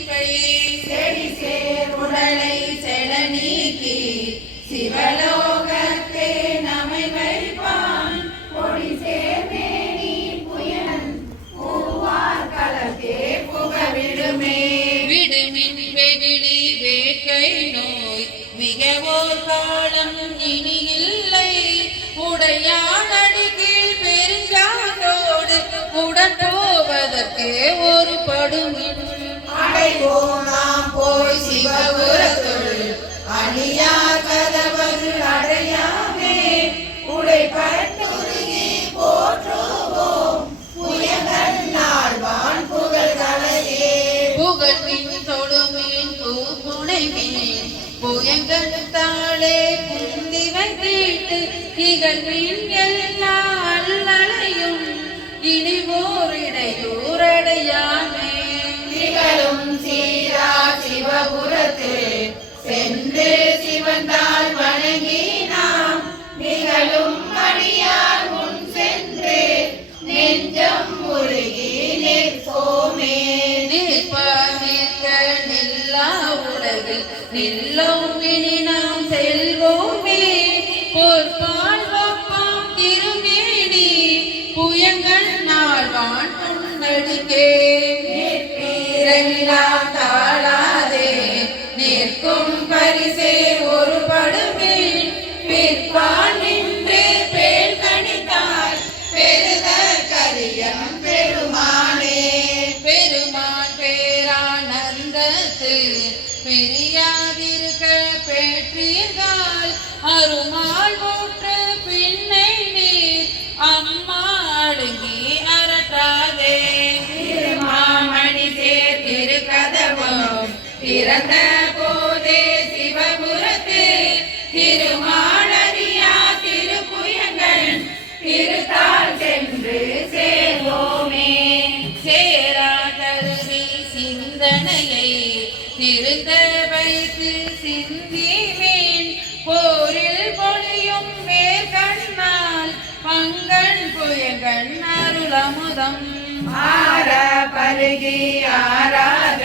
செழிப்பை செடி சேர் உடலை செல நீக்கி சிவலோகத்தே நமை வைப்பான் கொடி சேர் மேனி புயன் பூவார் கலத்தே புக விடுமே ஒரு படுமின் களைவோம் நாம் போய் சிவபுரத்தொழு அணியா கதவது அடையாமே உடைப்பட்டுருகி போற்றுவோம். புயங்கள் நாள்வான் புகழ் தலையே புகழ்வின் தொழுமின் பூமுனைவின் புயங்கள் தாளே புந்திவை வீட்டு இகழ்வின் கருமாள் புயல் கண்ணருள் அமுதம் ஆற பருகி ஆறாத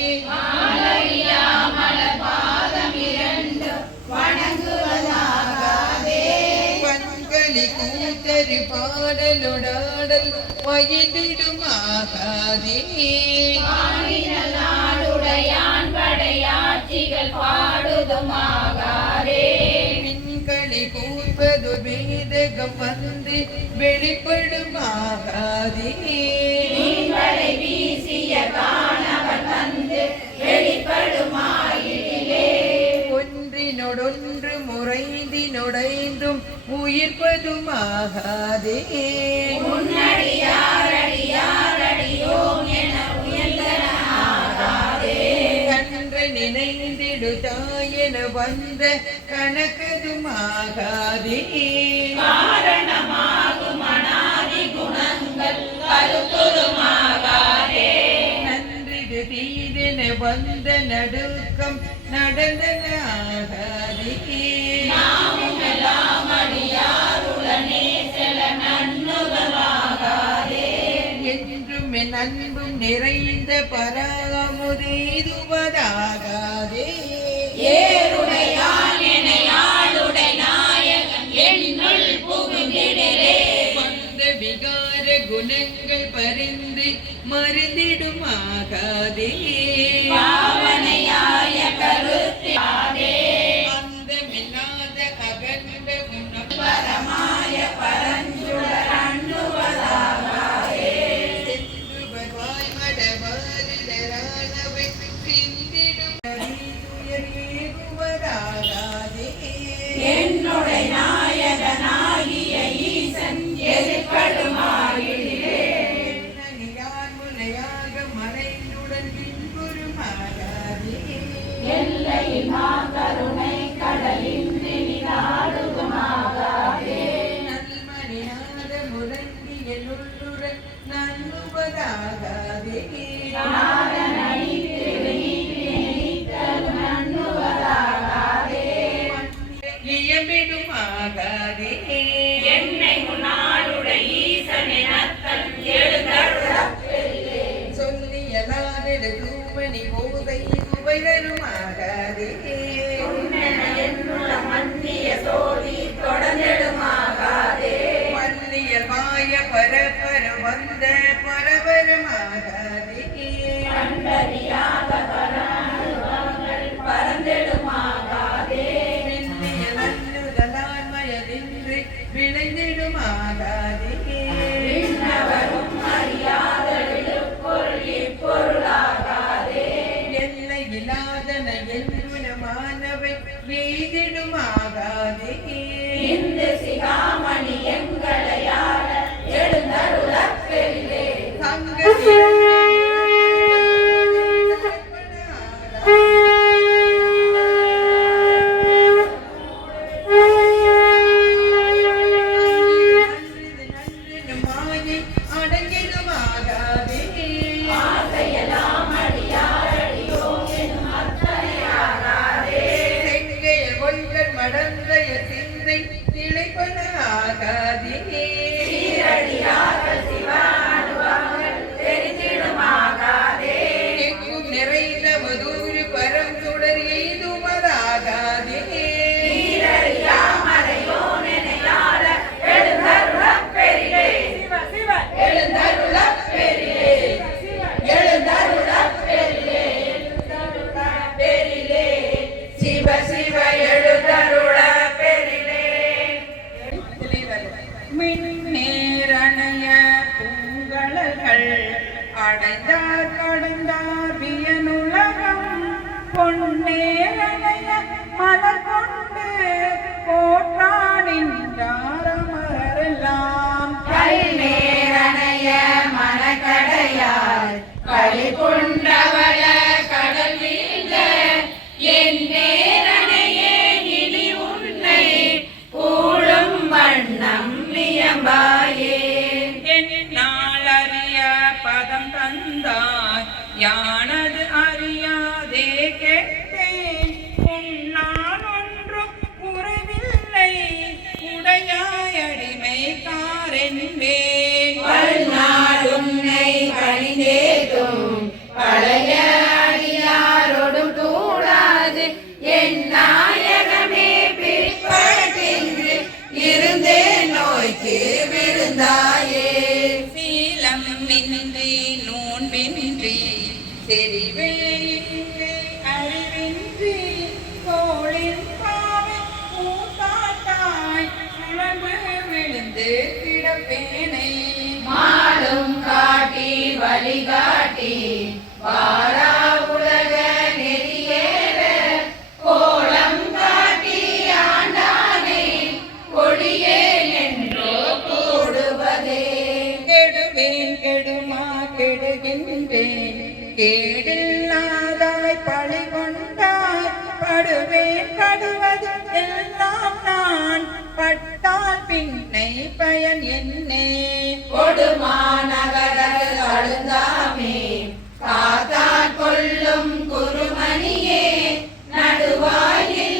பாடலுடாடல் வயதிடும் ஆகாதே நாடுடையான் படையாட்சிகள் பாடுதுமாகாரே மின்களை கூப்பது வேதகம் வந்து வெளிப்படும் ஆகாதே வீசிய காணவன் வந்து வெளிப்படுமா உடைந்தும் உயிர்ப்பதும் ஆகாதே கன்று நினைந்திடுதாயென வந்த கணக்கதும் ஆகாதே நன்றிது தீதென வந்த நடுக்கம் நடந்தன ஆகாதே அன்பும் நிறைந்த பரகமுதே இருந்தாயே சீலம் வென்றி நூன் வென்றி செறிவே அழிவின்றி கோளின் பாவம் கூத்தாட்டாய் சுழம்பு விழுந்து கிடப்பேனை. மாடும் காட்டி வலி தொழுகின்றேன் கேடில்லாதாய் பழி கொண்டாய் படுவேன் படுவது எல்லாம் நான். பட்டால் பின்னை பயன் என்னே. கொடுமாநகரல் அழுந்தாமே. காத்தால் கொள்ளும் குருமணியே. நடுவாயே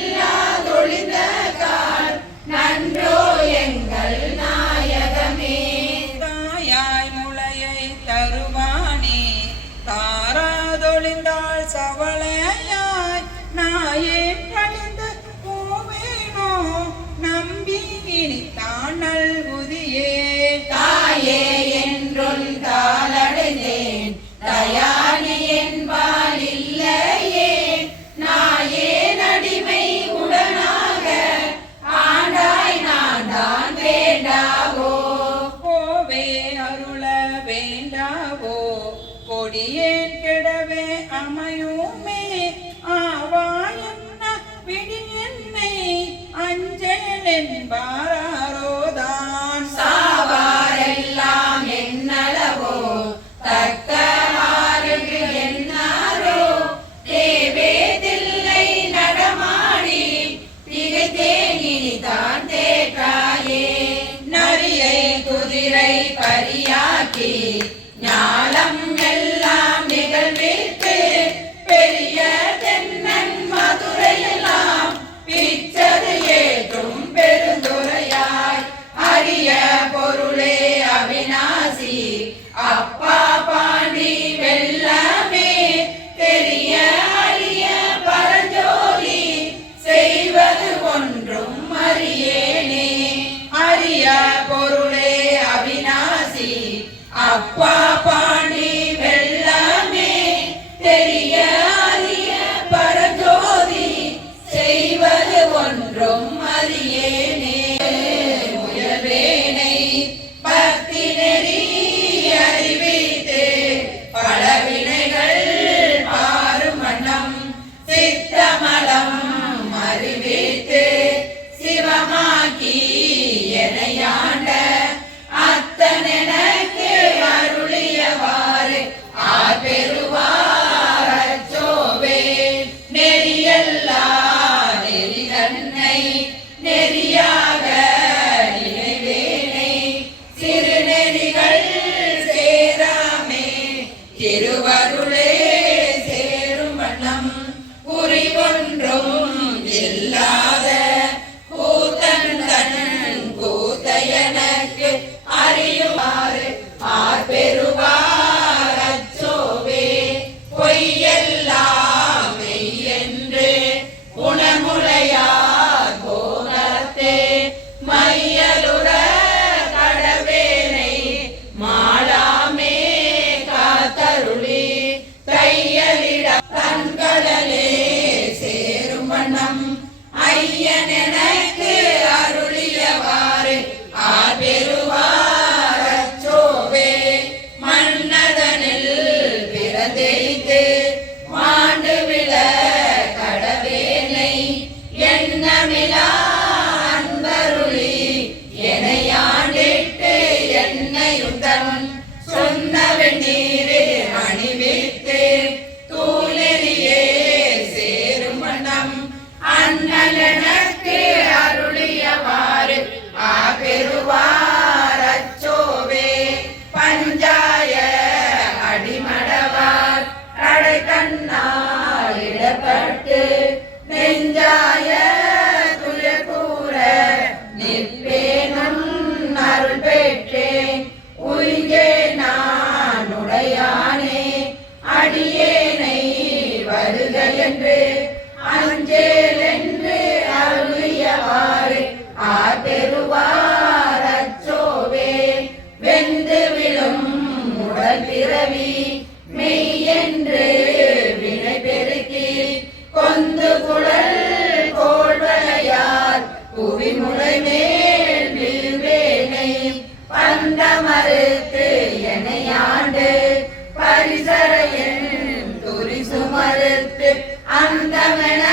శాంతమణ